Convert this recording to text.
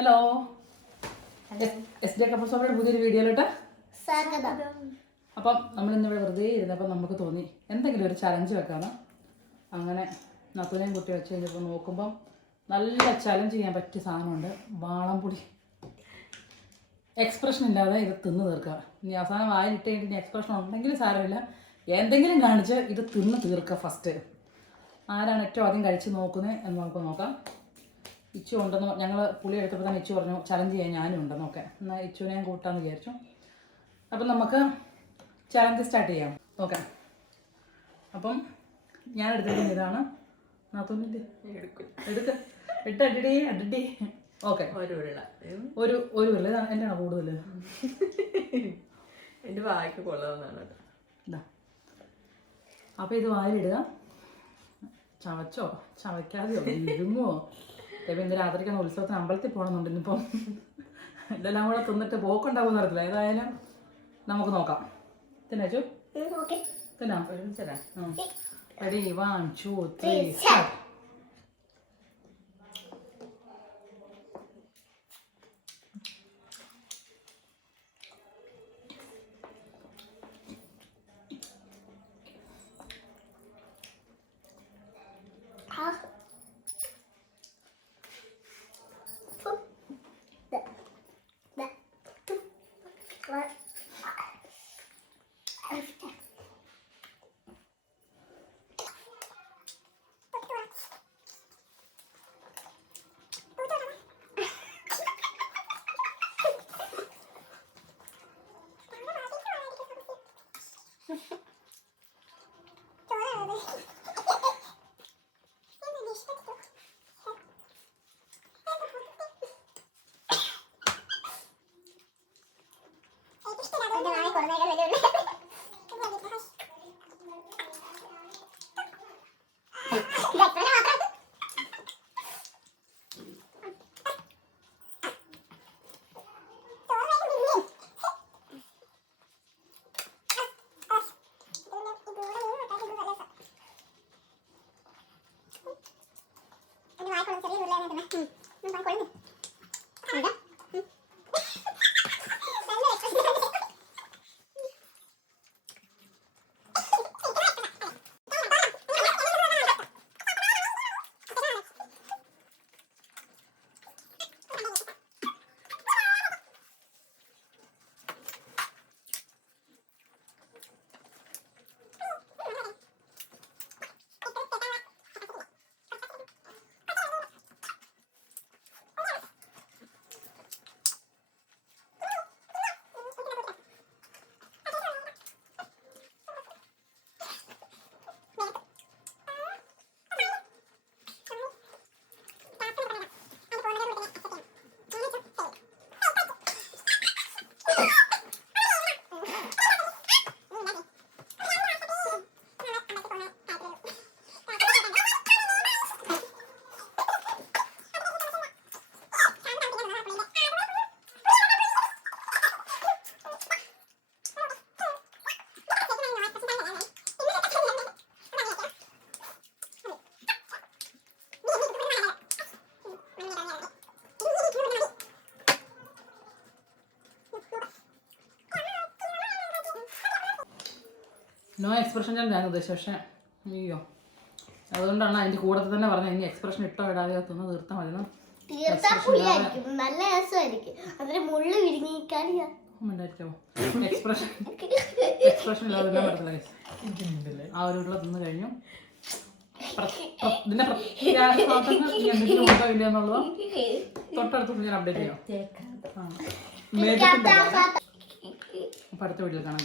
Hello S D couple സോഫയുടെ പുതിയൊരു വീഡിയോയിലോട്ട് സ്വാഗതം. അപ്പം നമ്മൾ ഇന്നിവിടെ വെറുതെ ഇരുന്നപ്പോൾ നമുക്ക് തോന്നി എന്തെങ്കിലും ഒരു ചലഞ്ച് വെക്കാന്ന്. അങ്ങനെ നത്തുനെയും കുട്ടി വെച്ച് കഴിഞ്ഞപ്പോൾ നോക്കുമ്പം നല്ല ചലഞ്ച് ചെയ്യാൻ പറ്റിയ സാധനമുണ്ട്. വാളംപൊടി. എക്സ്പ്രഷൻ ഇല്ലാതെ ഇത് തിന്ന് തീർക്കുക. ഇനി അവസാനം വായിലിട്ട് കഴിഞ്ഞിട്ട് എക്സ്പ്രഷൻ ഉണ്ടെങ്കിലും സാരമില്ല. എന്തെങ്കിലും കാണിച്ച് ഇത് തിന്ന് തീർക്കുക ഫസ്റ്റ് ആരാണ് ഏറ്റവും ആദ്യം കഴിച്ച് നോക്കുന്നത് എന്ന് നമുക്ക് നോക്കാം. ഇച്ചു ഉണ്ടെന്ന് ഞങ്ങൾ പുളി എടുത്തപ്പോൾ തന്നെ ഇച്ചു പറഞ്ഞു ചലഞ്ച് ചെയ്യാൻ ഞാനും ഉണ്ടെന്നൊക്കെ നോക്കാം എന്നാൽ ഇച്ചുവിനെ ഞാൻ കൂട്ടാമെന്ന് വിചാരിച്ചു. അപ്പം നമുക്ക് ചലഞ്ച് സ്റ്റാർട്ട് ചെയ്യാം. ഓക്കെ. അപ്പം ഞാൻ എടുത്തിരിക്കുന്ന ഇതാണ്. നാത്തൊന്നിന്റെ എടുക്ക. അടിടി അടിടി. ഓക്കെ. ഒരു ഉരുള. ഒരു ഒരു വില്ല ഇതാണ് എന്റെ കൂടുതൽ എന്റെ വായിക്ക് കൊള്ളാവുന്നതാണ് അത്. ഇതാ. അപ്പോൾ ഇത് വായിലിടുക. ചവച്ചോ? ചവയ്ക്കാതെയോ? ഇരുങ്ങുവോ ഇപ്പം ഇന്ന് രാത്രിക്ക് ഉത്സവത്തിന് അമ്പലത്തിൽ പോകണമെന്നുണ്ട് ഇന്നിപ്പം ഇതെല്ലാം കൂടെ തിന്നിട്ട് പോക്കുണ്ടാവും അറിയത്തില്ല. ഏതായാലും നമുക്ക് നോക്കാം. തിന്നു തിന്നാം? Ready one two three start Oh. 嗯，那玩过瘾？no expression ഞാൻ ഞാൻ ഉദ്ദേശിച്ചത് പക്ഷേ അയ്യോ. അതുകൊണ്ടാണ് അതിന്റെ കൂടെ തന്നെ പറഞ്ഞത് ഇനി എക്സ്പ്രഷൻ ഇട്ടോ ഇടാതെ തിന്ന് തീർത്താൽ മതി തീർത്താ പുളിയായിരിക്കും. നല്ല രസമായിരിക്കും. അതിന് മുള്ളു എക്സ്പ്രഷൻ എക്സ്പ്രഷൻ ഇല്ലാതെ തിന്നാൻ പറ്റത്തില്ല guys. ആ ഒരു ഉരുള തിന്ന് കഴിഞ്ഞു. ഇതിന്റെ എന്തെങ്കിലും ഉണ്ടോ ഇല്ല എന്നുള്ളത്? തൊട്ടടുത്ത് ഞാൻ അപ്ഡേറ്റ് ചെയ്യാം. അപ്പൊ അടുത്ത വീട്ടിൽ കാണാം.